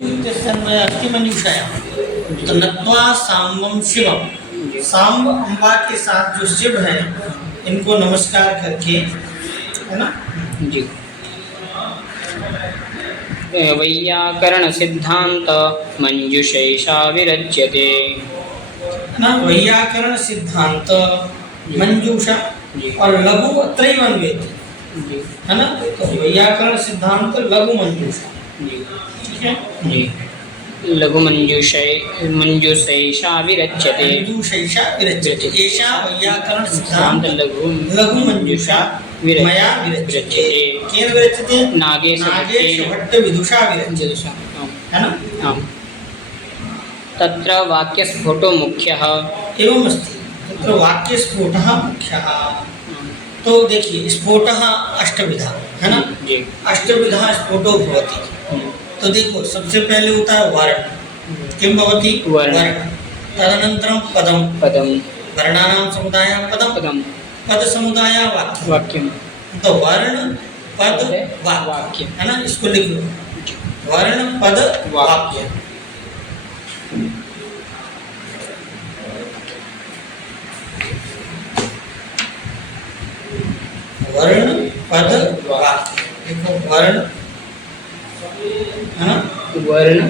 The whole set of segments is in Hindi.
अस्ति मंजूषायां तो नत्वा सांबम शिवम, सांब अम्बा के साथ जो शिव है इनको नमस्कार करके, है ना जी। वैयाकरण सिद्धांत मंजुषैषा विरच्यते, ना वैयाकरण सिद्धांत मंजूषा और लघु त्रैवन्वेति, है ना। तो वैयाकरण सिद्धांत लघु मंजूषा, ठीक है जी। लघु मंजूषैषा विरच्यते, मंजूषैषा विरच्यते, एषा वैयाकरण सिद्धांत लघु लघु मंजूषा मया विरच्यते। केन विरच्यते? नागेश भट्ट विदुषा विरच्यते, है ना। आम्। तत्र वाक्यस्फोटो मुख्यः एवमस्ति, तत्र वाक्यस्फोटः मुख्यः। तो देखिए स्फोटः अष्टविधा, है ना। जी। अष्टविधा स्फोटो भवति। तो देखो सबसे पहले होता है वर्ण, किं भवति? वर्ण। तदनन्तरं पदम, पदम, वर्णानां समुदायः पदम, पदम, पद समुदायः वाक्यम, वाक्यम। तो वर्ण पद वाक्य, है ना। इसको लिख लो, वर्ण पद वाक्य। वर्ण पद वाक्य, देखो वर्ण, है ना, वर्ण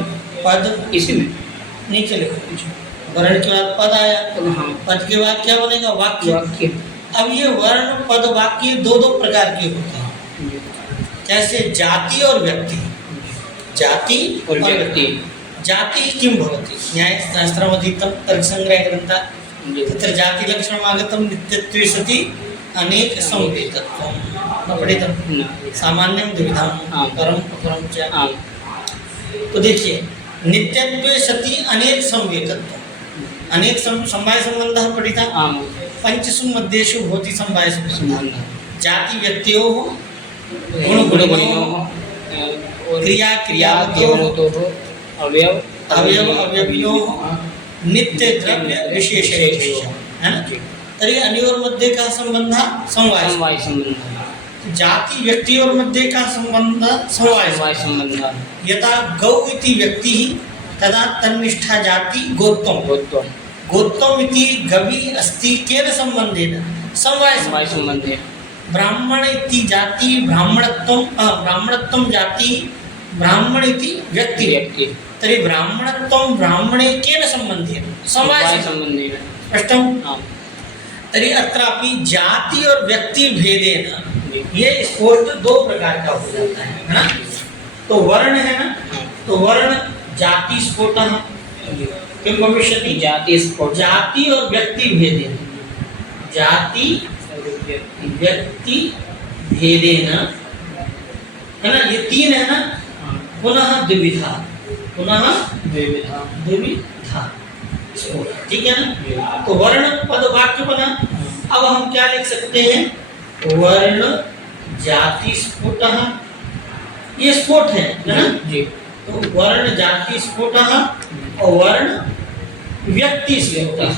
पद, इसी में नीचे लिखो, वर्ण के बाद पद आया, हाँ। पद के बाद क्या बनेगा? वाक्य। वाक्य। अब ये वर्ण पद वाक्य दो दो प्रकार के होते हैं, जैसे जाति और व्यक्ति। जाति और व्यक्ति। जाति किं भवति? न्यायशास्त्रमधीतं तर्कसंग्रह ग्रन्थः, तत्र जाति लक्षणम् आगतं नित्यत्वे सति अनेक संवेदत्वं न पठितं, सामान्यं द्विविधं परम अपरम च। तो देखिए नित्यत्वे सति अनेक संवेदत्वं, अनेक समवाय संबंधः पठितः, पंचसु मध्येषु भवति समवाय संबंधः, जाति व्यक्त्योः गुणगुणिनोः क्रिया क्रियावतोः अवयव अवयविनोः नित्य द्रव्य विशेषेषु, है ना। तर्हि अनयोर मध्ये का संबंधः? समवाय संबंधः। जाति व्यक्ति और मध्य का संबंध समवाय संबंधः। यथा गौ इति व्यक्तिः तदा तन्निष्ठा जाति गोत्वं, गोत्वम् इति गवी अस्ति केन संबंधेन? समवाय संबंधेन। ब्राह्मण इति जाति ब्राह्मणत्वं, ब्राह्मणत्वं जाति ब्राह्मण इति व्यक्ति, तर्हि ब्राह्मणत्वं ब्राह्मणे केन संबंधेन? समवाय संबंधेन। स्पष्टं? तर्हि अत्रापि जाति और व्यक्ति भेदेन ये स्फोट दो प्रकार का हो जाता है ना। तो वर्ण है ना, तो वर्ण जाति स्फोटः किं भविष्यति? जाति स्फोट। जाति और व्यक्ति भेदेन, जाति व्यक्ति भेदेन, है ना, ये तीन है ना। पुनः द्विविधा, पुनः द्विविधा, ठीक है ना। तो वर्ण पद वाक्य बना। अब हम क्या लिख सकते हैं? वर्ण जाति स्फोटः, ये स्फोट है ना जी। तो वर्ण जाति स्फोटः और वर्ण व्यक्ति स्फोटः।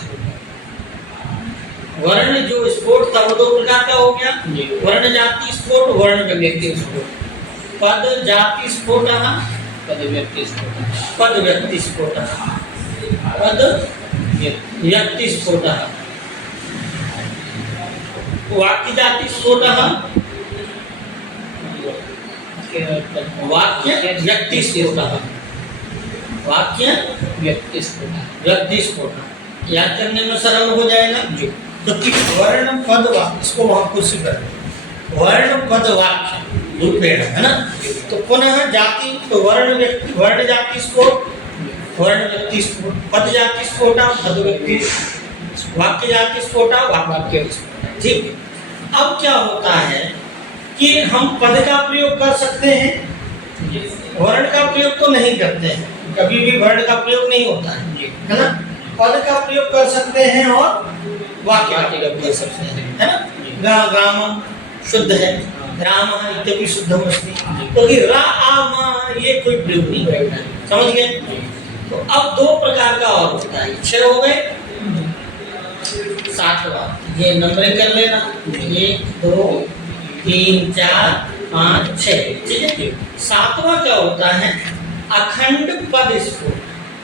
वर्ण जो स्फोट था वो दो प्रकार का हो गया, वर्ण जाति स्फोट, वर्ण व्यक्ति स्फोट। पद जाति स्फोटः, पद व्यक्ति स्फोटः, पद व्यक्ति स्फोटः, पद व्यक्ति स्फोटः। वाक्य जाति स्फोटः, वाक्य व्यक्ति स्फोटः, वाक्य व्यक्ति स्फोटः, व्यक्ति स्फोटः। याद करने में सरल हो जाएगा जी। तो वर्ण पद वाक्य, इसको वहां कुछ कर, वर्ण पद वाक्य रूपेण, है ना। तो पुनः जाति, तो वर्ण व्यक्ति, वर्ण जाति स्फोट, वर्ण व्यक्ति स्फोट, पद जाति स्फोटा, पद व्यक्ति, वाक्य जाति स्फोटा, वाक्य। ठीक है। अब क्या होता है कि हम पद का प्रयोग कर सकते हैं, वर्ण का प्रयोग तो नहीं करते हैं, कभी भी वर्ण का प्रयोग नहीं होता है ना। पद का प्रयोग कर सकते हैं और वाक्य का प्रयोग कर सकते हैं, है ना। ग्रामम शुद्ध है, रामः इत्यपि शुद्धम अस्ति, तो ये रा आम ये कोई प्रयोग नहीं करेगा, समझ गए। तो अब दो प्रकार का और होता है, 6 हो गए, 7वां ये नंबरिंग कर लेना, 1 2 3 4 5 6, ठीक है। 7वां क्या होता है? अखंड पद स्फोट।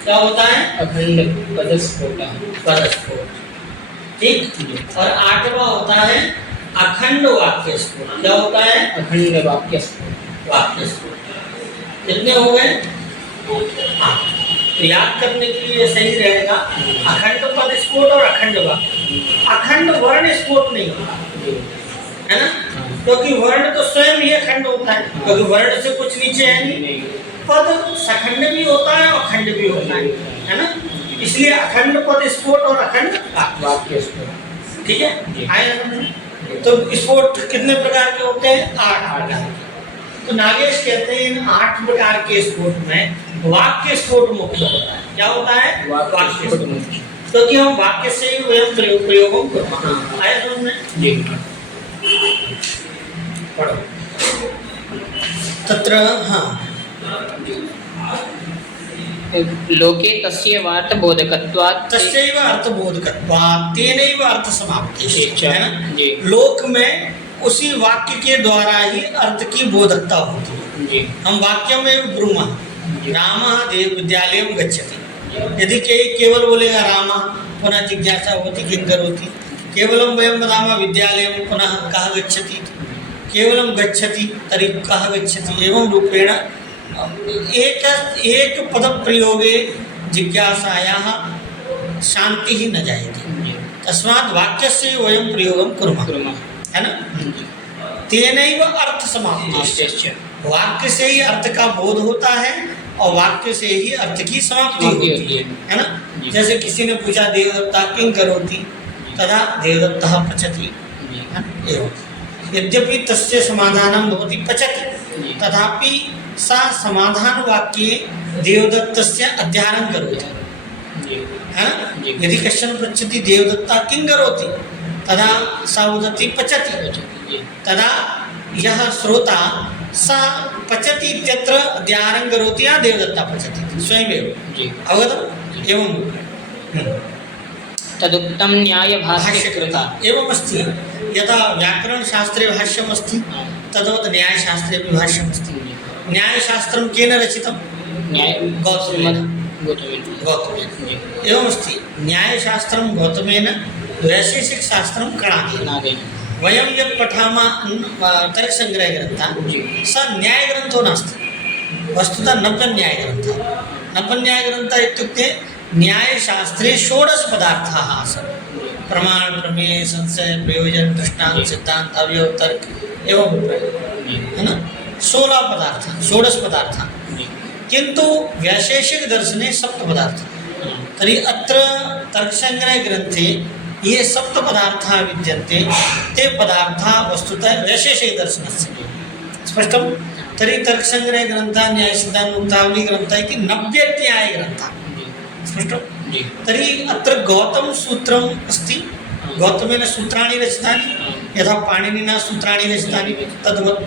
क्या होता है? अखंड पदस्फोट। पद स्फोट। ठीक। और आठवां होता है अखंड वाक्य स्फोट। क्या होता है? अखंड वाक्य स्फोट। वाक्य स्फोट। कितने हो गए? हाँ। तो याद करने के लिए सही रहेगा अखंड पद स्फोट और अखंड वाक्य। अखंड वर्ण स्फोट नहीं होता है ना, क्योंकि वर्ण तो स्वयं ही अखंड होता है, क्योंकि वर्ण से कुछ नीचे है नहीं। पद सखंड भी होता है और अखंड भी होता है ना, इसलिए अखंड पद स्फोट और अखंड वाक्य स्फोट। ठीक है, आए समझ में? तो स्फोट कितने प्रकार के होते हैं? 8 प्रकार के। तो नागेश कहते हैं इन 8 प्रकार के स्फोट में वाक्य स्फोट मुख्य होता है। क्या होता है? वाक्य स्फोट मुख्य, क्योंकि हम वाक्य से ही वयम प्रयोगों करते हैं। आए समझ में? जी। पढ़ो। तत्र हाँ लोके तस्य वार्तबोधकत्वात् तस्यैव अर्थबोधकत्वात् तेनैव अर्थसमाप्तिश्च, है ना? जी। लोक में उसी वाक्य के द्वारा ही अर्थ की बोधकता होती है। जी। हम वाक्य में ब्रूमः रामः देव विद्यालयं गच्छति, यदि केवल बोलेगा रामः पुनः जिज्ञासा होती किं करोति, केवलं वयं वदामः विद्यालयं पुनः कः गच्छति, केवलं गच्छति तर्हि कः गच्छति, एवं रूपेण एक पद प्रयोगे जिज्ञासायाः शांति ही न जायते। तस्मात् वाक्यस्य वयं प्रयोगं कुर्मः, है ना? तेनैव अर्थ समाप्तिश्च, वाक्य से ही अर्थ का बोध होता है और वाक्य से ही अर्थ की समाप्ति होती है ना? जैसे किसी ने पूछा देवदत्ता किं करोति, तदा देवदत्तः पचति, एवं यद्यपि तस्य समाधानं भवति पचति, तथापि सा समाधान वाक्ये देवदत्तस्य अध्ययनं करोति, है ना? यदि कश्चन पृच्छति देवदत्ता किं करोति, तदा सा वदति पचति, तदा यः श्रोता सा पचति इत्यत्र अध्ययनं करोति या देवदत्ता पचति स्वयमेव। अवगतम्? एवं तदुक्तं न्यायभाष्यकृता एवमस्ति, यथा व्याकरणशास्त्रे भाष्यमस्ति तद्वत् न्यायशास्त्रे अपि भाष्यमस्ति। न्यायशास्त्रं केन रचितं? गौतमेन। एवमस्ति, न्यायशास्त्रं गौतमेन, वैशेषिकशास्त्रं कणादेन। वयं यत् पठामः तर्कसङ्ग्रहग्रन्थः स न्यायग्रन्थो नास्ति, वस्तुतः नव्यन्यायग्रन्थः। नव्यन्यायग्रन्थः इत्युक्ते न्यायशास्त्रे 16 पदार्थाः आसन्, प्रमाण प्रमेय संशय प्रयोजन दृष्टांत सिद्धांत अवयव तर्क एवं, है ना? 16 पदार्थ, किंतु वैशेषिक दर्शने 7 पदार्थ। तर्हि अत्र तर्कसंग्रह ग्रंथे ये 7 पदार्थाः विद्यन्ते, ते पदार्थाः वस्तुतः वैशेषिक दर्शनस्य। स्पष्टं? तर्हि तर्कसंग्रह ग्रंथः न्यायसिद्धान्त मुक्तावली ग्रंथः इति 90 न्यायग्रन्थाः। स्पष्टं? तर्हि अत्र गौतम सूत्रम् अस्ति, गौतमेन सूत्राणि रचितानि, यथा पाणिनिना सूत्राणि रचितानि तद्वत्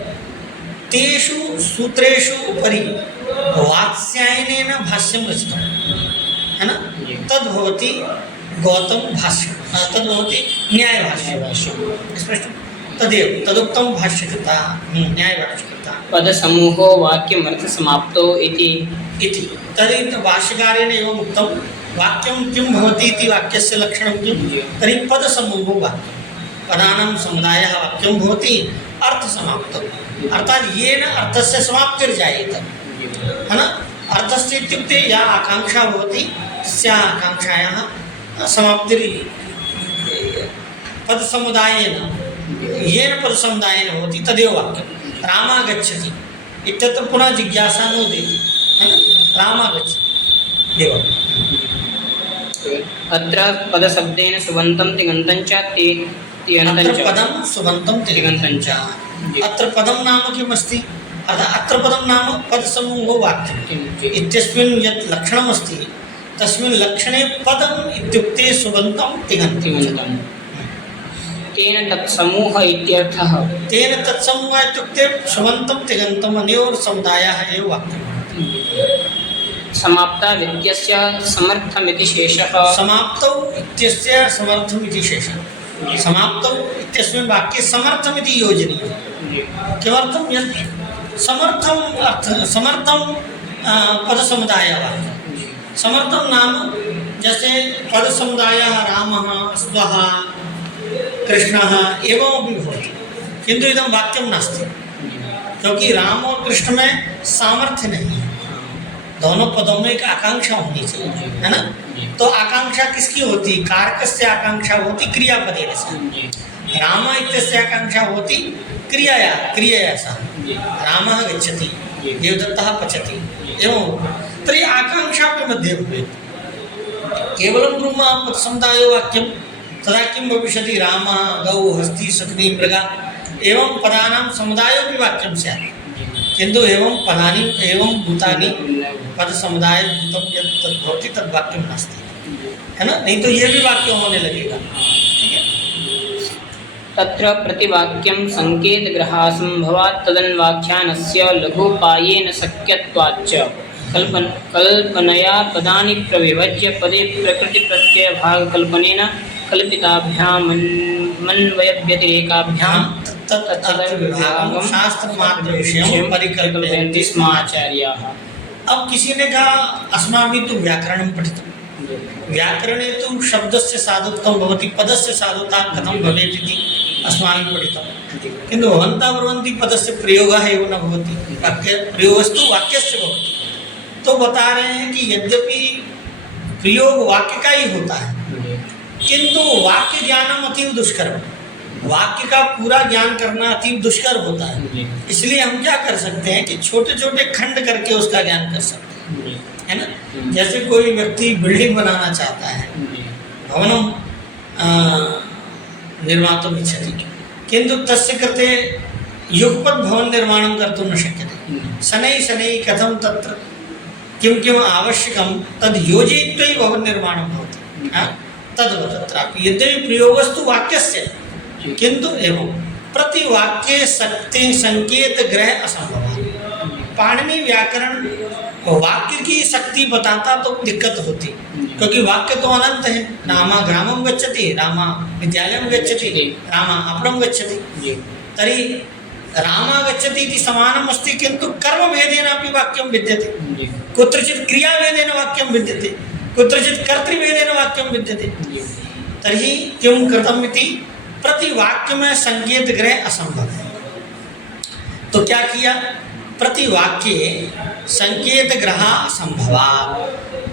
तेषु सूत्रेषु उपरि वात्स्यायनेन भाष्यं रचितं, है ना? तद्भवति गौतम भाष्यं, तद्भवति न्यायभाष्यं। स्पष्टं? तदेव तदुक्तं भाष्यकृता न्यायभाष्यकृता। पदसमूहो वाक्यमर्थसमाप्तो इति। तर्हि भाष्यकारेण एवम् उक्तं वाक्यं किं भवति इति वाक्यस्य लक्षणं किं? तर्हि पदसमूहो वाक्यं, पदानां समुदायः वाक्यं भवति अर्थसमाप्तम्, अर्थात् येन अर्थस्य समाप्तिर्जायेत, है ना? अर्थस्य इत्युक्ते या आकांक्षा भवति तस्याः आकांक्षायाः समाप्तिर् पदसमुदायेन, येन पदसमुदायेन भवति तदेव वाक्यं। रामः गच्छति इत्यत्र पुनः जिज्ञासा नोदेति, है ना? रामः गच्छति एवं। अत्र पदशब्देन सुबन्तं तिङन्तं च अत्र पदं सुबन्तं तिङन्तं च। अत्र पदं नाम किम् अस्ति? अत्र पदं नाम पदसमूहो वाक्यम् इत्यस्मिन् यत् लक्षणम् अस्ति तस्मिन् लक्षणे पदम् इत्युक्ते सुबन्तं तिङन्तं। तेन तत्समूह इत्यर्थः। तेन तत्समूह इत्युक्ते सुबन्तं तिङन्तं अनयोः समुदायः एव वाक्यम्। समाप्ता इत्यस्य समर्थमिति शेषः। समाप्तौ इत्यस्य समर्थमिति शेषः। समाप्तौ इत्यस्मिन् वाक्ये समर्थमिति योजनीयम्। किमर्थं? यत् समर्थं पद समुदाय वाक्य। समर्थम नाम जैसे पद समुदाय रामः स्वः कृष्णः एवं भी भवति किंतु इदं वाक्यं नास्ति, क्योंकि राम और कृष्ण में सामर्थ्य नहीं है। दोनों पदों में एक आकांक्षा होनी चाहिए, है ना। तो आकांक्षा किसकी होती? कारकस्य आकांक्षा होती क्रियापदेन से। राम इत्यस्य आकांक्षा होती क्रियाया क्रियया सह। रामः गच्छति, देवदत्तः पचति एवं तर्हि आकांक्षा पे मध्ये भवेत्। केवलं ब्रह्म पदसमुदायो वाक्यं तदा किं भविष्यति? रामः गौ हस्ती शकुनी मृगा एवं पदानां समुदायोपि वाक्यं स्यात्, किन्तु एवं पदानि एवं भूतानि पद समुदाय भूतम यत् तद्भवति तद् वाक्यं नास्ति, है ना। नहीं तो ये भी वाक्य होने लगेगा, ठीक है। तत्र प्रतिवाक्यं संकेतग्रहासंभवात् तदन्वाख्यानस्य लघुपायेन शक्यत्वाच्च कल्पनया पदानि प्रविभज्य पदे प्रकृतिप्रत्ययभागकल्पनेन कल्पिताभ्यामन्वयव्यतिरेकाभ्यां तत्तदविभागं शास्त्रमात्रविषयं परिकल्पयन्ति स्म आचार्याः। अब किसी ने कहा अस्माभिः तु व्याकरणं पठितं, व्याकरणे तु शब्दस्य साधुत्वं भवति, पदस्य साधुता कथं भवेत् इति अस्माभिः पठितं, किन्तु भवन्तः ब्रुवन्ति पदस्य प्रयोगः एव न भवति, वाक्य प्रयोगस्तु वाक्यस्य भवति। तो बता रहे हैं कि यद्यपि प्रयोग वाक्य का ही होता है, किंतु वाक्य ज्ञानम अतीव दुष्कर्म, वाक्य का पूरा ज्ञान करना अतीव दुष्कर होता है। इसलिए हम क्या कर सकते हैं कि छोटे छोटे खंड करके उसका ज्ञान कर सकते हैं, है ना। जैसे कोई व्यक्ति बिल्डिंग बनाना चाहता है, भवनम निर्मातुम् इच्छति, किंतु तस्य कृते युगपत् भवन निर्माणं कर्तुं न शक्यते। शनैः शनैः कथं तत्र किं किम् आवश्यकं तद् योजयित्वैव भवन निर्माणं भवति, तद्वत् तत्रापि यद्यपि प्रयोगस्तु वाक्यस्य, किंतु एवं प्रतिवाक्ये शक्ति संकेत ग्रह असंभव। पाणिनि व्याकरण वाक्य की शक्ति बताता तो दिक्कत होती, क्योंकि वाक्य तो अनंत है। रामा ग्रामं गच्छति, रामा विद्यालयं गच्छति, रामा अपरं गच्छति। तर्हि रामा गच्छति इति समानम् अस्ति, किन्तु कर्मभेदेन अपि वाक्यं विद्यते। कुत्रचित् क्रियाभेदेन वाक्यं विद्यते, कुत्रचित् कर्तृभेदेन वाक्यं विद्यते। तर्हि किं कृतम् इति प्रतिवाक्य में संकेत ग्रह असंभव है। तो क्या किया? प्रतिवाक्ये संकेत ग्रह असंभवात्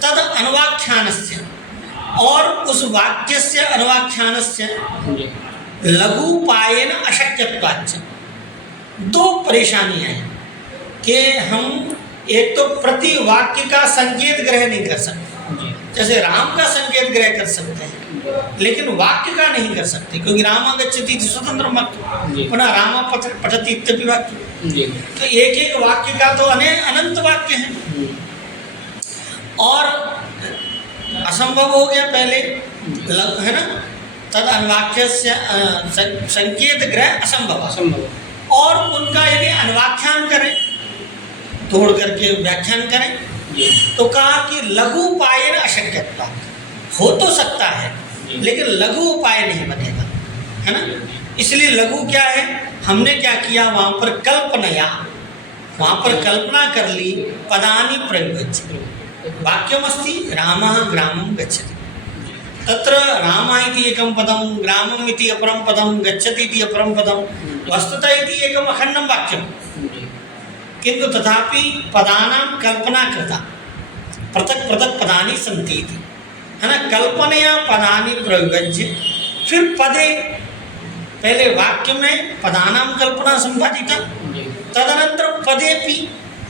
तद अनुवाख्यानस्य, और उस वाक्यस्य अनुवाख्यानस्य लघुपायेन अशक्यत्वाच्च। दो परेशानियां हैं कि हम एक तो प्रतिवाक्य का संकेत ग्रह नहीं कर सकते, जैसे राम का संकेत ग्रह कर सकते हैं, लेकिन वाक्य का नहीं कर सकते, क्योंकि रामा गच्छति इति स्वतंत्र वाक्य, पुनः रामा पठति इत्यपि वाक्य। तो एक एक वाक्य का तो अनंत वाक्य है, और असंभव हो गया पहले, है ना। तद अनुवाक्यस्य संकेत ग्रह असंभव। और उनका यदि अनुवाख्यान करें, तोड़ करके व्याख्यान करें, तो कहा कि लघु उपायेन अशक्यत्वा, हो तो सकता है लेकिन लघु उपाय नहीं बनेगा, है ना। इसलिए लघु क्या है? हमने क्या किया, वहाँ पर कल्पनया, वहाँ पर कल्पना कर ली, पदानि प्रविभज्य। वाक्यमस्ति रामः ग्रामं गच्छति, तत्र राम इति एकं पदं, ग्रामम् इति अपरं पदं, गच्छति इति अपरं पदं, वस्तुतः इति एकम् अखण्डं वाक्यं, किन्तु तथापि पदानां कल्पना कृता, पृथक पृथक पदानि सन्ति इति, है ना। कल्पनया पदानि प्रविभज्य, फिर पदे, पहले वाक्य में पदानां कल्पना संपादिता, तदनंतर पदेपि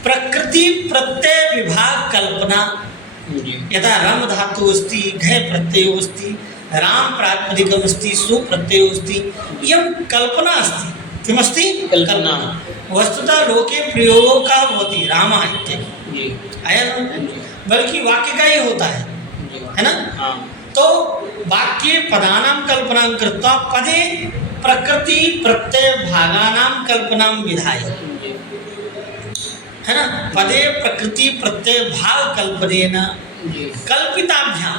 प्रकृति प्रत्यय विभाग कल्पना। यदा रम धातु अस्ति, घय प्रत्ययो अस्ति, राम प्रातिपदिकम् अस्ति, सु प्रत्ययो अस्ति, इयं कल्पना अस्ति। किमस्ति? कल्पना। वस्तुतः लोके प्रयोगों का भवति रामः इत्येव, बल्कि वाक्य का ही होता है ना। तो वाक्ये पदानां कल्पनां कृत्वा पदे प्रकृति प्रत्यय भागानां कल्पनां विधाय, है ना। पदे प्रकृति प्रत्यय भाग कल्पनेन कल्पिताभ्याम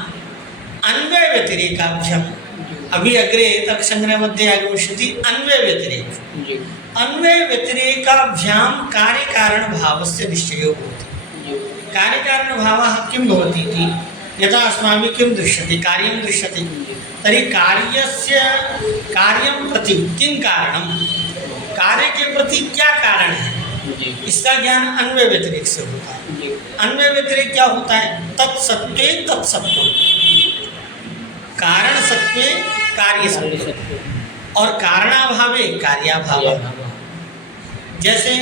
अन्वय व्यतिरेकाभ्याम, अभी अग्रे तर्क संग्रह मध्ये आगमिष्यति अन्वय व्यतिरेक, अन्वय व्यतिरेकाभ्याम कार्य कारण भावस्य निश्चयो भवति। कार्यकारण भावः किं भवति इति यथा अस्माभिः किं दृश्यते, कार्यं दृश्यते, तर्हि कार्यस्य कार्यं प्रति किं कारणं, कार्य के प्रति क्या कारण है, इसका ज्ञान अन्वय व्यतिरेक से होता है। अन्वय व्यतिरेक क्या होता है? तत्सत्वे तत्सत्व, कारण सत्वे कार्य सत्व, और कारणाभावे कार्याभाव। जैसे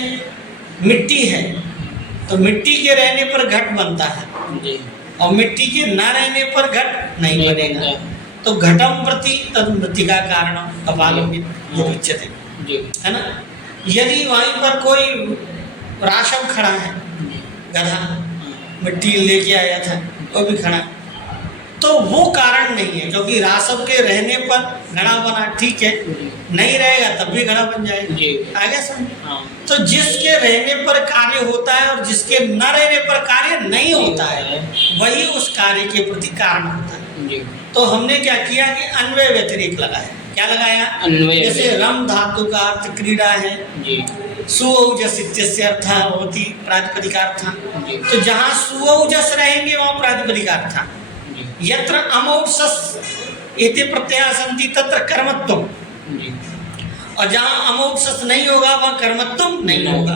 मिट्टी है तो मिट्टी के रहने पर घट बनता है और मिट्टी के न रहने पर घट नहीं बनेगा। तो घटम प्रति तद मृत्तिका कारण कपालों उच्यते, है ना। यदि वहीं पर कोई राशम खड़ा है, गधा मिट्टी लेके आया था वो भी खड़ा, तो वो कारण नहीं है, क्योंकि राशम के रहने पर घड़ा बना, ठीक है, नहीं रहेगा तब भी घड़ा बन जाएगा। आगे समझ। तो जिसके रहने पर कार्य होता है और जिसके न रहने पर कार्य नहीं होता है, वही उस कार्य के प्रति कारण होता है। तो हमने क्या किया कि अन्वय व्यतिरेक लगाया। क्या लगाया? जैसे रम धातु का अर्थ क्रीड़ा है, सुऔजस इत्यस्य अर्थ होती प्रातिपदिकार्थ। तो जहाँ सुऔजस रहेंगे वहाँ प्रातिपदिकार्थ। यत्र अमौसस इति प्रत्यय सन्ति तत्र कर्मत्वम, और जहाँ अमौसस नहीं होगा वहाँ कर्मत्वम नहीं होगा।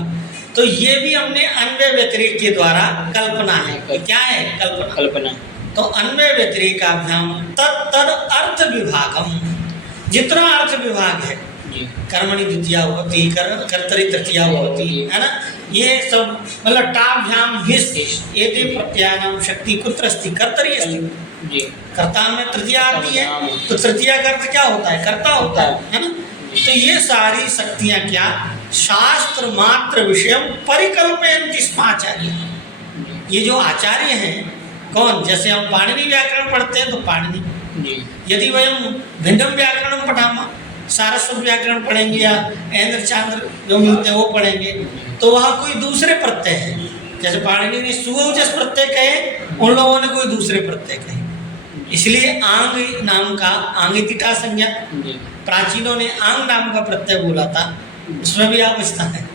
तो ये भी हमने अन्वय व्यतिरेक के द्वारा कल्पना है। क्या है? कल्पना। तो अन्वय व्यतिरेकाभ्याम तद अर्थ विभागम, जितना अर्थ विभाग है, कर्मणि द्वितीया होती, कर्तरि तृतीया होती, है ना, ये सब मतलब टाभ्याम हिस् एते प्रत्ययानाम शक्ति कुत्र अस्ति? कर्तरि अस्ति। कर्ता में तृतीया आती है, तो तृतीया का अर्थ क्या होता है? कर्ता होता है ना। तो ये सारी शक्तियाँ क्या शास्त्र मात्र विषय परिकल्पयन्ति स्म आचार्य। ये जो आचार्य हैं कौन? जैसे हम पाणिनि व्याकरण पढ़ते हैं तो पाणिनि, यदि वयम भिन्नम व्याकरण पढ़ामा, सारस्वत व्याकरण पढ़ेंगे या ऐन्द्र चांद्र जो मिलते हैं वो पढ़ेंगे, तो वहाँ कोई दूसरे प्रत्यय है। जैसे पाणिनि ने सुऔजस प्रत्यय कहे, उन लोगों ने कोई दूसरे प्रत्यय कहे, इसलिए आंग नाम का आंगितिका संज्ञा, प्राचीनों ने आंग नाम का प्रत्यय बोला था, उसमें भी आवश्यकता है,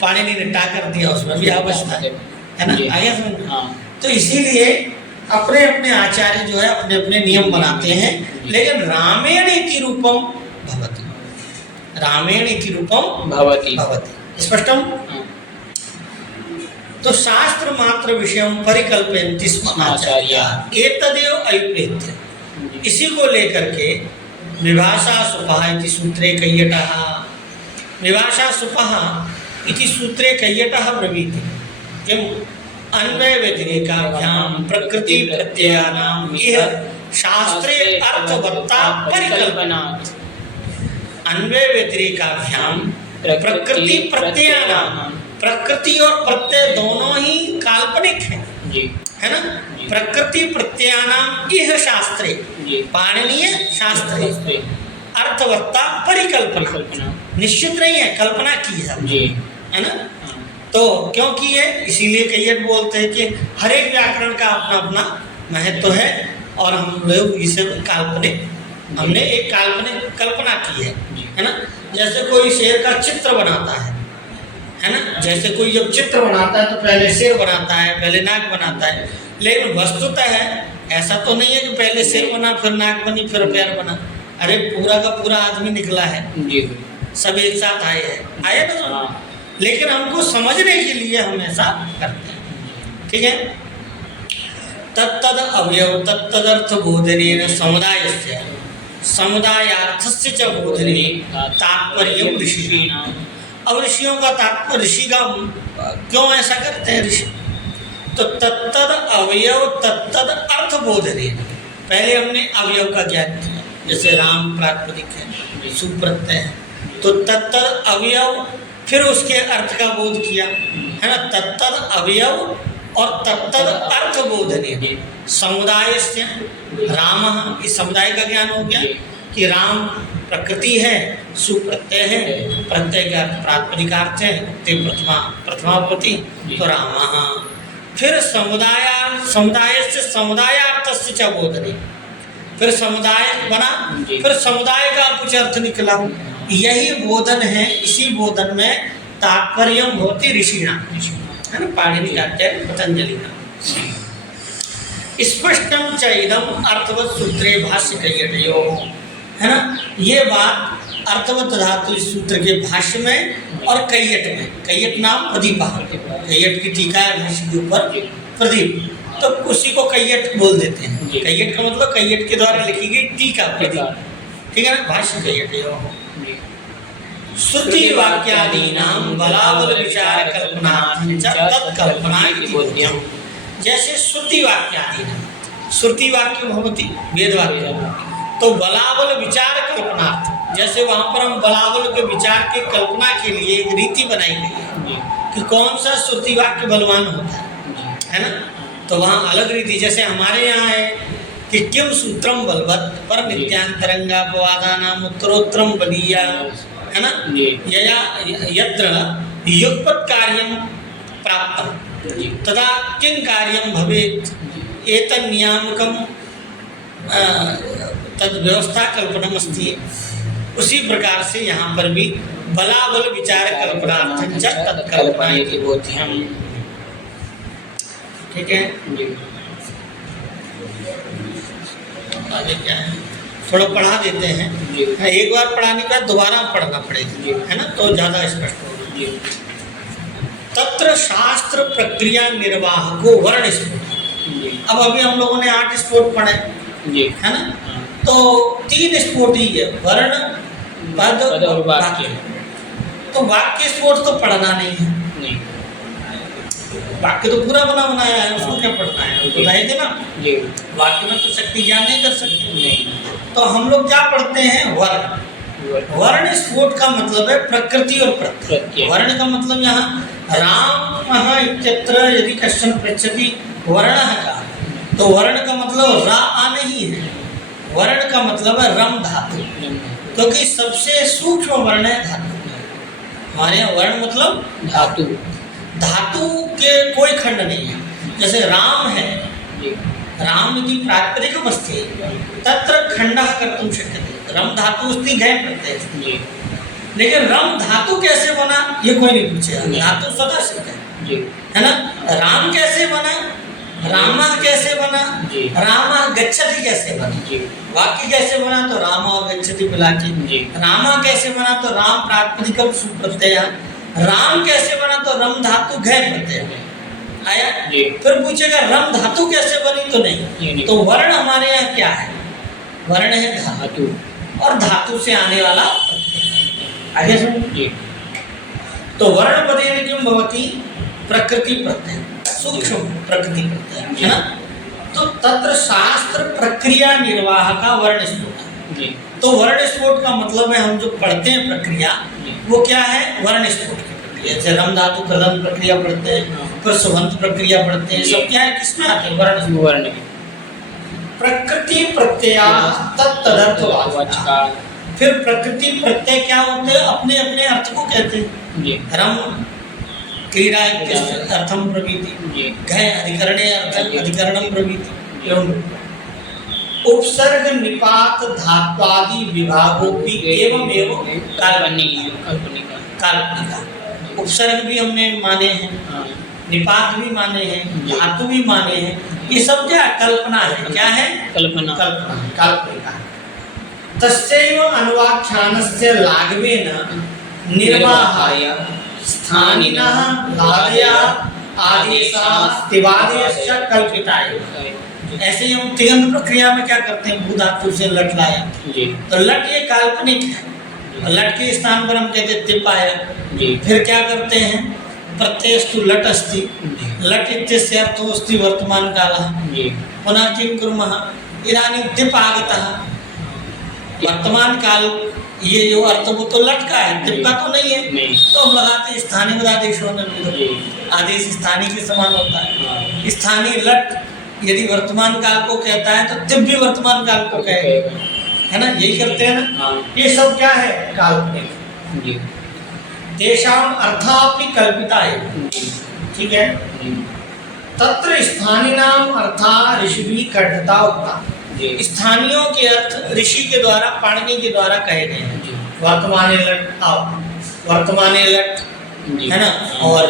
पाणिनि ने टा कर दिया, उसमें भी आवश्यकता है ना। आगे समझ। तो इसीलिए अपने अपने आचार्य जो है अपने अपने नियम बनाते हैं, लेकिन रामेण इति रूपम भवति, रामेण इति रूपम भवति। स्पष्टम। तो शास्त्र मात्र विषयम परिकल्पयन्ति स्म आचार्य एतदेव अभिप्रेत्य। इसी को लेकर के विभाषा सुपः इति सूत्रे कैयटः, विभाषा सुपः इति सूत्रे कैयटः ब्रवीति किम अन्वय व्यतिरेकाभ्याम प्रकृति प्रत्ययानाम इह शास्त्रे अर्थवत्ता परिकल्पनात्। अन्वय व्यतिरेकाभ्याम प्रकृति प्रत्ययानाम, प्रकृति और प्रत्यय दोनों ही काल्पनिक हैं, है ना। प्रकृति प्रत्ययानाम इह शास्त्रे, पाणिनीय शास्त्रे, अर्थवत्ता परिकल्पना, निश्चित नहीं है, कल्पना की है ना। तो क्योंकि ये इसीलिए कैयट बोलते हैं कि हर एक व्याकरण का अपना अपना महत्व है, और हम लोग इसे काल्पनिक, हमने एक काल्पनिक कल्पना की है ना। जैसे कोई शेर का चित्र बनाता है ना, जैसे कोई जब चित्र बनाता है तो पहले शेर बनाता है, पहले नाक बनाता है, लेकिन वस्तुतः है ऐसा तो नहीं है कि पहले शेर बना फिर नाक बनी फिर पैर बना। अरे पूरा का पूरा आदमी निकला है, सब एक साथ आए ना। लेकिन हमको समझने के लिए हम ऐसा करते हैं, ठीक है। तत्तद अवयव तत्तदर्थ बोधनेन समुदायस्य समुदायार्थस्य च बोधने तात्पर्य ऋषि। अब ऋषियों का तात्पर्य, ऋषि का क्यों ऐसा करते हैं ऋषि? तो तत्तद अवयव तत्तद अर्थ बोधने, पहले हमने अवयव का ज्ञान किया, जैसे राम प्रातिपदिक है, सुप्रत्यय है, तो तत्तद अवयव, फिर उसके अर्थ का बोध किया, है ना। तत्तद अवयव और तत्तद अर्थ बोधने समुदाय से राम, इस समुदाय का ज्ञान हो गया कि राम प्रकृति है, सुप्रत्यय है, प्रत्यय के अर्थ प्रातिपदिकार्थ है, ते प्रथमापति तो राम। फिर समुदाय से समुदायार्थस्य च बोधने, फिर समुदाय बना, फिर समुदाय का कुछ अर्थ निकला, यही बोधन है। इसी बोधन में तात्पर्य होती ऋषिणा, है ना, पाणिनि कात्यायन पतंजलि का। स्पष्टम च इदम अर्थवत सूत्रे भाष्य कैयटयो, है ना, ये बात अर्थवत धातु इस सूत्र के भाष्य में और कैयट में, कैयट नाम प्रदीप, कैयट की टीका है भाष्य के ऊपर प्रदीप, तो उसी को कैयट बोल देते हैं। कैयट का मतलब कैयट के द्वारा लिखी गई टीका प्रदीप, ठीक है ना, भाष्य कैयटयो। श्रुति वाक्यादीनां बलाबल विचार कल्पनार्थं च तत्कल्पना इति बोध्यम्। जैसे श्रुति वाक्यादि, श्रुति वाक्य भवति वेद वाक्य, तो बलाबल विचार कल्पनार्थ, जैसे वहाँ पर हम बलाबल के विचार के कल्पना के लिए एक रीति बनाई गई है कि कौन सा श्रुति वाक्य बलवान होता है ना, तो वहाँ अलग रीति, जैसे हमारे यहाँ है कि किम सूत्रम बलवत पर नित्यांतरंगापवादानाम उत्तरोत्तरम बलीया, है ना, यया यत्र युगपत् कार्यम प्राप्तम तदा किं कार्यम भवेत् एतन्नियामकम तद व्यवस्था कल्पनम अस्ति। उसी प्रकार से यहाँ पर भी बलाबल विचार कल्पनार्थं च तत्कल्पना इति बोध्यम्। ठीक है, आगे क्या है, थोड़ा पढ़ा देते हैं, एक बार पढ़ाने के बाद दोबारा पढ़ना पड़ेगा, है ना, तो ज़्यादा स्पष्ट होगा। तत्र शास्त्र प्रक्रिया निर्वाहको वर्ण स्फोट। अब अभी हम लोगों ने 8 स्फोट पढ़े, है ना, तो 3 स्फोट ही है, वर्ण पद और वाक्य। तो वाक्य स्फोट तो पढ़ना नहीं है, वाक्य तो पूरा बना बनाया है, उसको क्या पढ़ना है, बताए थे ना, वाक्य में तो शक्ति ज्ञान नहीं कर सकते। तो हम लोग क्या पढ़ते हैं, वर्ण। वर्ण स्फोट का मतलब है प्रकृति और प्रत्यय। वर्ण का मतलब यहाँ राम इत्यत्र यदि कश्चन पृच्छति वर्णः का, तो वर्ण का मतलब रा आ नहीं है, वर्ण का मतलब है रम धातु, क्योंकि सबसे सूक्ष्म वर्ण है धातु। हमारे यहाँ वर्ण मतलब धातु, धातु के कोई खंड नहीं है। जैसे राम है, राम यदि प्राकृतिकम् अस्ति तत्र खंडः कर्तुं शक्यते, रम धातु अस्ति घय प्रत्यय, लेकिन रम धातु कैसे बना ये कोई नहीं पूछेगा, धातु स्वतः सिद्ध है ना। राम कैसे बना, रामा कैसे बना, रामा गच्छति कैसे बना, वाक्य कैसे बना, तो रामा गच्छति मिला के। रामा कैसे बना, तो राम प्रातिपदिकम सुप्रत्यय, राम कैसे बना, तो रम धातु घय प्रत्यय आया। फिर पूछेगा रम धातु कैसे बनी, तो नहीं। तो वर्ण हमारे यहाँ क्या है, वर्ण है धातु, और धातु से आने वाला आगे सुन। तो वर्ण पदेन किम भवति, प्रकृति प्रत्यय, सूक्ष्म प्रकृति प्रत्यय, है ना। तो तत्र शास्त्र प्रक्रिया निर्वाह का वर्ण स्फोट। तो वर्ण स्फोट का मतलब है हम जो पढ़ते हैं प्रक्रिया, वो क्या है, वर्ण स्फोट की प्रक्रिया। जैसे रम धातु प्रथम प्रक्रिया पढ़ते हैं, फिर सुबंत प्रक्रिया पढ़ते हैं, सब क्या है, किसमें आते हैं, वर्ण। प्रकृति प्रत्यय तत्तदर्थवाचका। फिर प्रकृति प्रत्यय क्या होते हैं, अपने अपने अर्थ को कहते हैं। रम क्रीड़ा अर्थम प्रभृति, घय अधिकरणे अर्थम अधिकरणम प्रभृति। उपसर्ग निपात धात्वादि विभागों की एवं काल्पनिका। उपसर्ग भी हमने माने हैं, निपात भी माने हैं, धातु भी माने हैं, ये सब क्या कल्पना है, क्या है, कल्पना, काल्पनिका। तस्यैव अनुवाख्यानस्य लाघवेन निर्वाहाय स्थानिनः लादया आदेशास्तिवादेश्च कल्पिताय। ऐसे ही हम तिगंत प्रक्रिया में क्या करते हैं, भू धातु से लट लाया, तो लट ये काल्पनिक है, लट के स्थान पर हम कहते हैं तिप आया। फिर क्या करते हैं, प्रत्ययस्तु लट अस्ति, लट इत्यस्य अर्थो अस्ति वर्तमान कालः, पुनः किं कुर्मः, इदानीं तिप आगतः, वर्तमान काल ये जो अर्थ वो तो लट का है, तिप का तो नहीं है, तो हम लगाते स्थानीय आदेश होने, आदेश स्थानीय के समान होता है। स्थानीय लट यदि वर्तमान काल को कहता है तो तिप भी वर्तमान काल को कहेगा, है ना, यही करते हैं ना। ये सब क्या है, काल्पनिक। तेषाम अर्थापि कल्पिता है, ठीक है। तत्र स्थानीनाम अर्था ऋषि खड्डता उक्ता। स्थानियों के अर्थ ऋषि के द्वारा, पाणिनि के द्वारा कहे गए हैं। वर्तमाने लट, वर्तमाने लट, है ना, और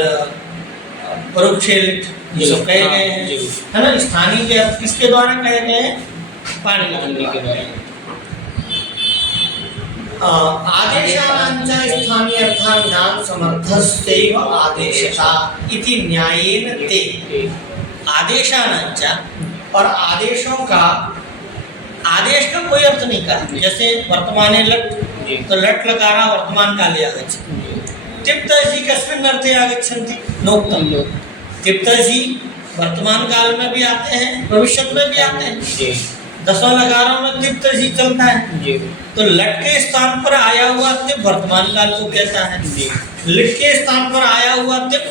परोक्षे लिट, ये सब कहे गए हैं, जी। है ना। स्थानीय के अर्थ किसके द्वारा कहे गए हैं? पाणिनि पाणिनि के द्वारा। आदेशानांच स्थानीय अर्थानां समर्थस्यैव आदेशता इति न्यायेन ते। आदेशानांच और आदेशों का, आदेश का कोई अर्थ नहीं कहा। जैसे वर्तमाने लट, तो लट लकारा वर्तमान काले आगच्छति। तिप्तसि कस्मिन् अर्थे आगच्छन्ति? नोक्तम्। तिप्तसि वर्तमान काल में भी आते हैं, भविष्य में भी आते हैं। 10 लकारों में तिप्तसि चलता है। तो लट के स्थान पर आया हुआ तिप वर्तमान काल को कहता है, लिट के स्थान पर आया हुआ तिप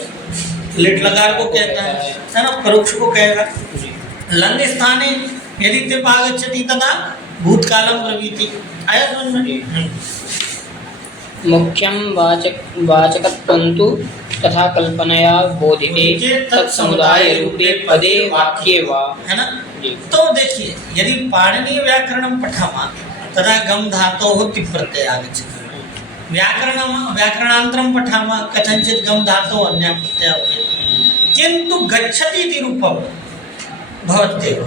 लिट लकार को कहता है ना, परोक्ष को कहेगा। लंग स्थाने यदि तिप आगच्छति तदा भूतकालम ब्रवीति। आया समझ में? मुख्यं वाचकत्वन्तु तथा कल्पनया बोधिते तत्समुदाय रूपे पदे वाक्ये वा। है ना। तो देखिए, यदि पाणिनीय व्याकरणं पठामः तदा गम धातोः तिप् प्रत्यय आगच्छति। व्याकरणान्तरं पठामः कथञ्चित् गम धातोः अन्यः प्रत्ययः भवेत्। किन्तु गच्छति इति रूपं भवत्येव।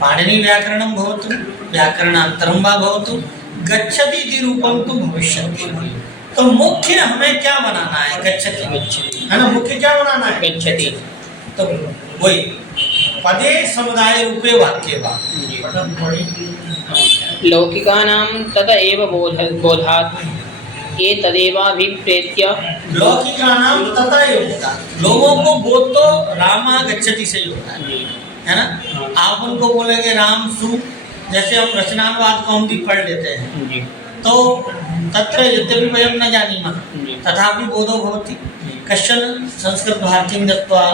पाणिनीय व्याकरणं भवतु, व्याकरणान्तरं वा भवतु, गच्छति इति रूपं तु भविष्यति। तो मुख्य हमें क्या बनाना है? गच्छति, है ना। मुख्य क्या बनाना है? गच्छति। तो वही पदे समुदाय रूपे वाक्ये वा। लौकिकानां तद एव बोधात् एतदेवाभिप्रेत्य। लौकिकानां तथा एव बोधात्, लोगों को बोध तो रामा गच्छति से ही होता है ना। आप उनको बोलेंगे राम सु, जैसे हम रचनानुवाद कौमुदी पढ़ लेते हैं, तो तत्र यद्यपि वयं न जानीमः तथापि बोधो भवति। कश्चन संस्कृत भारतीं दत्वा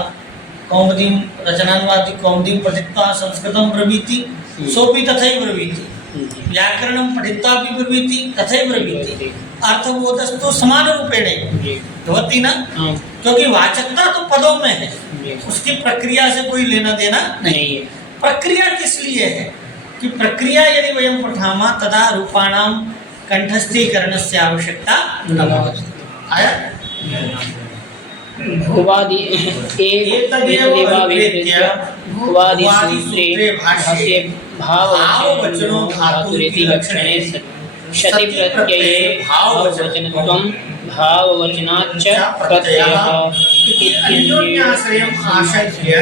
कौमुदीं रचनानुवादि कौमुदीं पठित्वा संस्कृतं ब्रवीति, सोऽपि तथैव ब्रवीति। व्याकरणं पठित्वा भी ब्रवीति, तथैव ब्रवीति। अर्थबोधस्तु समान रूपेण भवति न, क्योंकि वाचकता तो पदों में है, उसकी प्रक्रिया से कोई लेना देना नहीं है। प्रक्रिया किस लिए है कि प्रक्रिया यदि वयं पठामः तदा रूपाणां कंठस्थीकरणस्य आवश्यकता न भवति। आया? भुवादि एतदेवाभिप्रेत्य भुवादिसूत्रे भाष्ये भाववचनो धातुरिति लक्षणे सति प्रत्यये भाववचनत्वं भाववचनाच्च प्रत्ययः अन्योन्याश्रयम् आशंक्य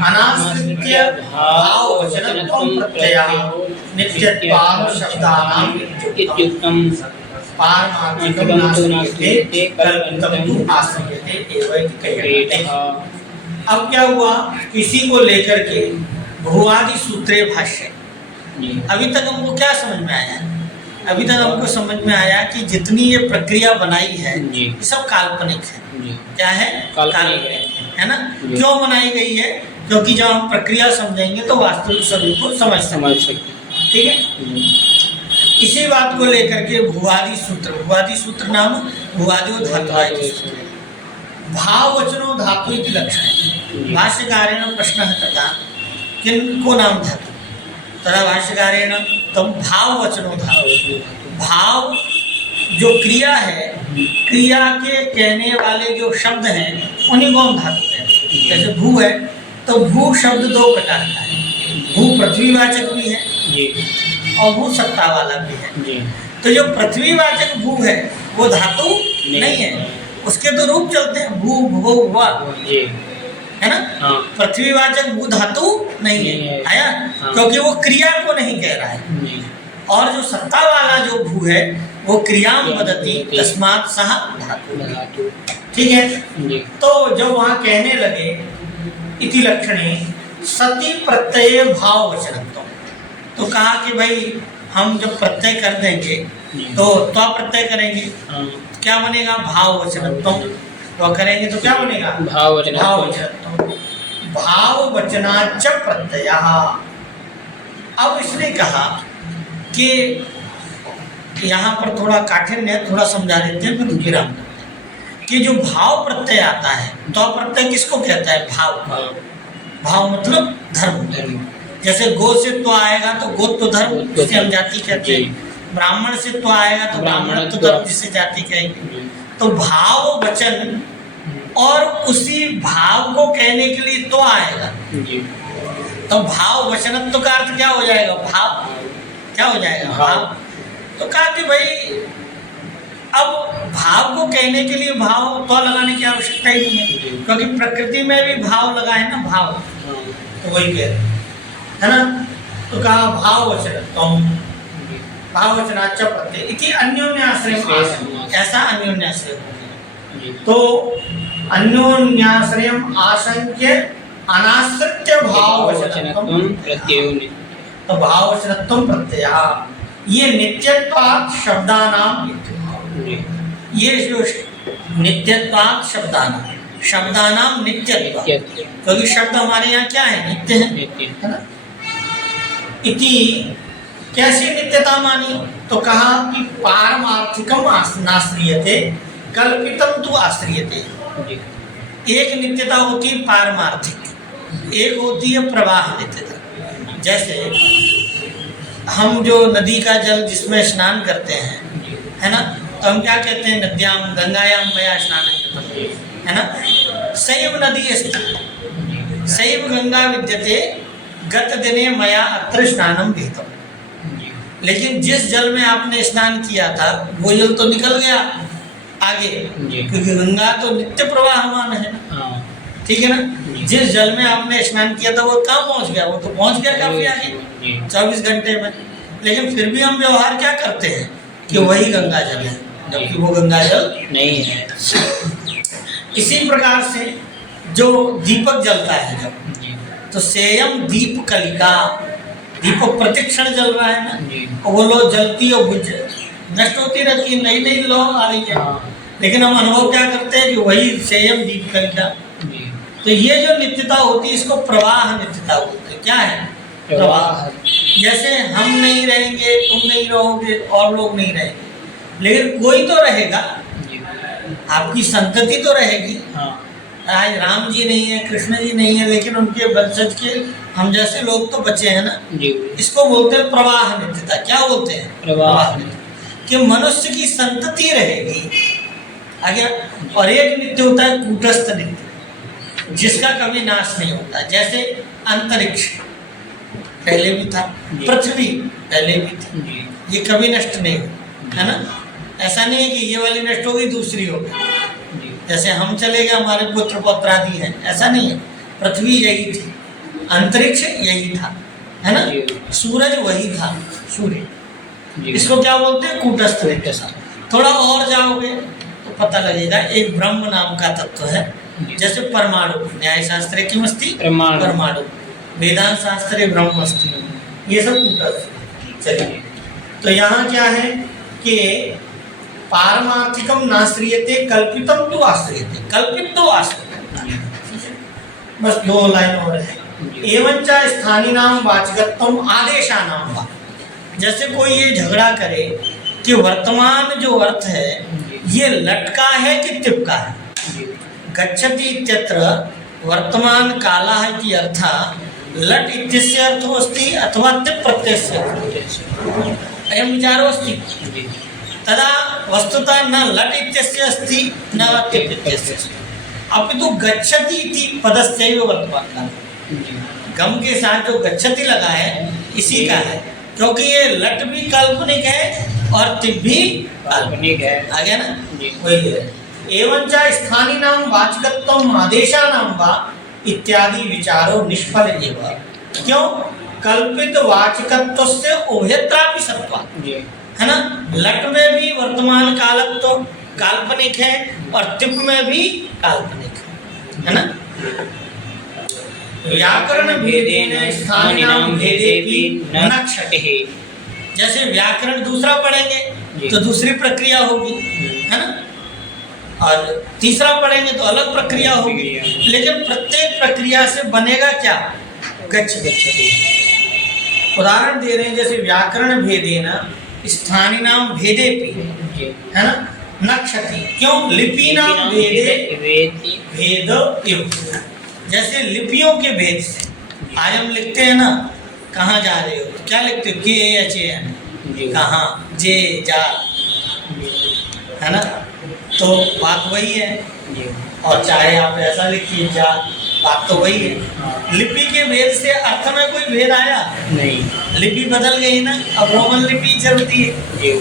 अनाश्रित्य भाववचनत्वं प्रत्ययः नित्यत्वात् शब्दानाम् इत्युक्तम्। पारमार्थिकं नास्ति कल्पितं तु आश्रयते एव इति कह्यते। अब क्या हुआ? इसी को लेकर के भुवादि सूत्रे भाष्य। अभी तक हमको क्या समझ में आया? अभी तक हमको समझ में आया कि जितनी ये प्रक्रिया बनाई है ये सब काल्पनिक है। क्या है? काल्पनिक है ना। क्यों बनाई गई है? क्योंकि जब हम प्रक्रिया समझेंगे तो वास्तविक स्वरूप को समझ सकते। ठीक है। इसी बात को लेकर के भुवादि सूत्र नाम भुवादियो धातु भाववचनो धातु इति लक्षणे। भाष्यकारेण प्रश्नः तथा किनको नाम धातु? तदा भाष्यकारेण तम भाववचनो धातु। भाव जो क्रिया है, क्रिया के कहने वाले जो शब्द हैं उन्हीं को हम धातु कहते हैं। जैसे भू है तो भू शब्द 2 प्रकार का है। भू पृथ्वीवाचक भी है और भू सत्ता वाला भी है। तो जो पृथ्वीवाचक भू है वो धातु नहीं है, उसके तो रूप चलते हैं भू भुव भुवा, है ना। पृथ्वीवाचक भू धातु नहीं है। आया? क्योंकि वो क्रिया को नहीं कह रहा है। और जो सत्ता वाला जो भू है वो क्रियां वदति तस्मात् सः धातु। ठीक है। तो जब वहाँ कहने लगे इति लक्षणे सति प्रत्यय भाववचनत्वम्, तो कहा कि भाई हम जब प्रत्यय कर देंगे तो त्व प्रत्यय करेंगे, क्या बनेगा? भाववचनत्वम्। तो करेंगे तो क्या बनेगा? भाववचनत्वम्। भाववचनाच्च प्रत्ययः। अब इसने कहा कि यहाँ पर थोड़ा काठिन्य है, थोड़ा समझा देते हैं फिर विराम करते हैं कि जो भाव प्रत्यय आता है, तो प्रत्यय किसको कहता है? भाव। भाव मतलब धर्म। जैसे गो से तो आएगा तो गोत्व धर्म जिसे हम जाति कहते हैं, ब्राह्मण से तो आएगा तो ब्राह्मणत्व धर्म जिसे जाति कहेंगे। तो भाव वचन और उसी भाव को कहने के लिए तो आएगा। जी। तो भाव वचनत्व का अर्थ क्या हो जाएगा? भाव क्या हो जाएगा? भाव। तो कहा कि भाई अब भाव को कहने के लिए भाव तो लगाने की आवश्यकता ही नहीं है, क्योंकि प्रकृति में भी भाव लगा है ना, भाव। तो वही कह रहे है ना। तो कहा भाव वचनत्वम, भाव वचनाच प्रत्यय इति अन्योन्याश्रय, ऐसा अन्योन्याश्रय हो गया। तो अन्योन्याश्रय आशंक्य अनाश्रित्य भाव वचनत्वम प्रत्ययो। तो भाव वचनत्वम प्रत्यय, ये नित्यत्वात् शब्दानाम, ये जो नित्यत्वात् शब्दानाम नित्यत्व, क्योंकि शब्द हमारे यहाँ क्या है? नित्य है ना। इति कैसी नित्यता मानी? तो कहा कि पारमार्थिकम नाश्रियते कल्पितम तु आश्रियते। एक नित्यता होती है पारमार्थिक, एक होती है प्रवाह नित्यता। जैसे हम जो नदी का जल जिसमें स्नान करते हैं, है ना, तो हम क्या कहते हैं? नद्याम गंगायाम मया स्नानं कृतम्, है ना। सैव नदी अस्ति, सैव गंगा विद्यते, गत दिने मया अत्र स्नानं विहितम्। लेकिन जिस जल में आपने स्नान किया था वो जल तो निकल गया आगे, क्योंकि गंगा तो नित्य प्रवाहमान है ना, ठीक है ना। जिस जल में आपने स्नान किया था वो कहाँ पहुँच गया? वो तो पहुँच गया काफी आगे, 24 घंटे में। लेकिन फिर भी हम व्यवहार क्या करते हैं कि वही गंगा जल है, जबकि वो गंगा जल नहीं है। इसी प्रकार से जो दीपक जलता है जब, तो सेयम दीप कलिका, दीपक प्रतिक्षण जल रहा है ना, और वो लो जलती और बुझ नष्ट होती रहती है, नई नई लो आ रही है। लेकिन हम अनुभव क्या करते हैं कि वही सेयम दीप कलिका। तो ये जो नित्यता होती है इसको प्रवाह नित्यता बोलते हैं। क्या है? प्रवाह। जैसे हम नहीं रहेंगे, तुम नहीं रहोगे, और लोग नहीं रहेंगे, लेकिन कोई तो रहेगा, आपकी संतति तो रहेगी। आज राम जी नहीं है, कृष्ण जी नहीं है, लेकिन उनके वंशज के हम जैसे लोग तो बचे हैं ना। इसको बोलते हैं प्रवाह नित्यता। क्या बोलते हैं? प्रवाह नित्यता। कि मनुष्य की संतति रहेगी आगे। और एक नित्य होता है कूटस्थ नित्य, जिसका कभी नाश नहीं होता। जैसे अंतरिक्ष पहले भी था, पृथ्वी पहले भी थी, ये कभी नष्ट नहीं हो, है ना। ऐसा नहीं है कि ये वाली नष्ट होगी दूसरी होगी। जैसे हम चले गए, हमारे पुत्र पौत्र आदि हैं, ऐसा नहीं है। पृथ्वी यही थी, अंतरिक्ष यही था, है ना। सूरज वही था, सूर्य। इसको क्या बोलते हैं? कूटस्थ नित्य। थोड़ा और जाओगे तो पता लगेगा, एक ब्रह्म नाम का तत्व है। जैसे परमाणु, न्याय शास्त्र की मस्ती परमाणु, वेदांत शास्त्र ब्रह्म अस्ति, ये सब कूटस्थ। चलिए, तो यहाँ क्या है कि पारमार्थिकम नाश्रियते कल्पितम तो आश्रियते, कल्पित तो आश्रियते। बस 2 लाइन और है। एवं च स्थानीनाम वाचकत्वम आदेशानाम वा। जैसे कोई ये झगड़ा करे कि वर्तमान जो अर्थ है ये लटका है कि तिपका है। गच्छति इत्यत्र वर्तमान कालः इति अर्थः लट इत्यस्य अर्थो अस्ति अथवा तिप् प्रत्ययस्य अयं विचारो अस्ति। तदा वस्तुतः न लट इत्यस्य अस्ति न तिप् इत्यस्य अस्ति, अपितु गच्छति इति पदस्यैव वर्तमान कालः। गम के साथ जो गच्छति लगा है इसी का है, क्योंकि ये लट भी काल्पनिक है और तिप भी काल्पनिक है। आ गया ना, वही है। एवं च स्थानीनां वाचकत्वम आदेशानां वा इत्यादि विचारो निष्फल एव। क्यों? कल्पित वाचकत्वस्य उभयत्रापि सत्त्वात्, है ना। लट में भी वर्तमान कालत्व काल्पनिक है और तिप में भी काल्पनिक है ना। व्याकरण भेदेन स्थानीनां भेदेपि न क्षतिः। जैसे व्याकरण दूसरा पढ़ेंगे तो दूसरी प्रक्रिया होगी, है ना, और तीसरा पढ़ेंगे तो अलग प्रक्रिया होगी, लेकिन प्रत्येक प्रक्रिया से बनेगा क्या? गच्छति। उदाहरण दे रहे हैं, जैसे व्याकरण भेदेन स्थानीनां भेदेपि, है ना, न क्षति। क्यों? लिपीनां भेदे भेद इव। जैसे लिपियों के भेद से आज हम लिखते हैं ना, कहाँ जा रहे हो तो क्या लिखते हो? KHAN, कहाँ, जे जा, है ना। तो बात वही है। और चाहे आप ऐसा लिखिए जा, बात तो वही है। लिपि के भेद से अर्थ में कोई भेद आया नहीं। लिपि बदल गई ना, अब रोमन लिपि चलती है, जी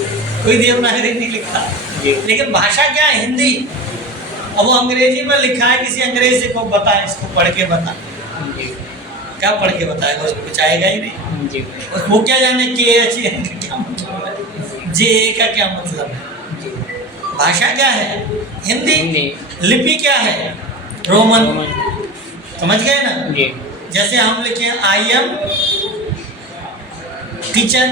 कोई देवनागरी नहीं लिखता। जी लेकिन भाषा क्या है? हिंदी। अब वो अंग्रेजी में लिखा है, किसी अंग्रेज से को बता, इसको पढ़ के बता, जी क्या पढ़ के बताएगा? उसको कुछ आएगा ही नहीं। जी वो क्या जाने के एच का क्या मतलब है, जे का क्या मतलब है। जी भाषा क्या है? हिंदी। हिंदी। लिपि क्या है? रोमन। समझ गए ना? जी जैसे हम लिखे आई एम टीचर,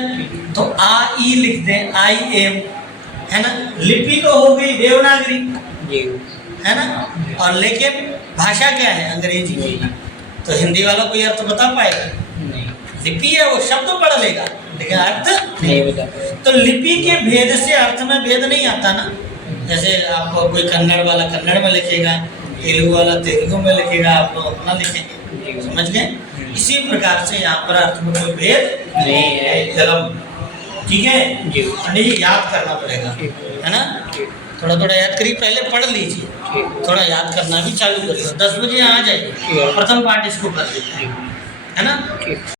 तो आ ई लिख दें, आई एम, है ना। लिपि तो हो गई देवनागरी, जी है ना। और लेकिन भाषा क्या है? अंग्रेजी। तो हिंदी वाला कोई अर्थ बता पाएगा? नहीं लिपि है, वो शब्द पढ़ लेगा लेकिन अर्थ नहीं बता। तो लिपि के भेद से अर्थ में भेद नहीं आता ना। जैसे आपको कोई कन्नड़ वाला कन्नड़ में लिखेगा, तेलुगु वाला तेलुगु में लिखेगा, आप लोग अपना लिखेंगे। समझ गए? इसी प्रकार से यहाँ पर अर्थ में कोई भेद नहीं है। जलम, ठीक है जी पंडित जी, याद करना पड़ेगा, है ना। थोड़ा थोड़ा याद करिए, पहले पढ़ लीजिए, थोड़ा याद करना भी चालू करिए। 10 बजे यहाँ आ जाइए, प्रथम पाठ इसको कर लीजिए, है ना।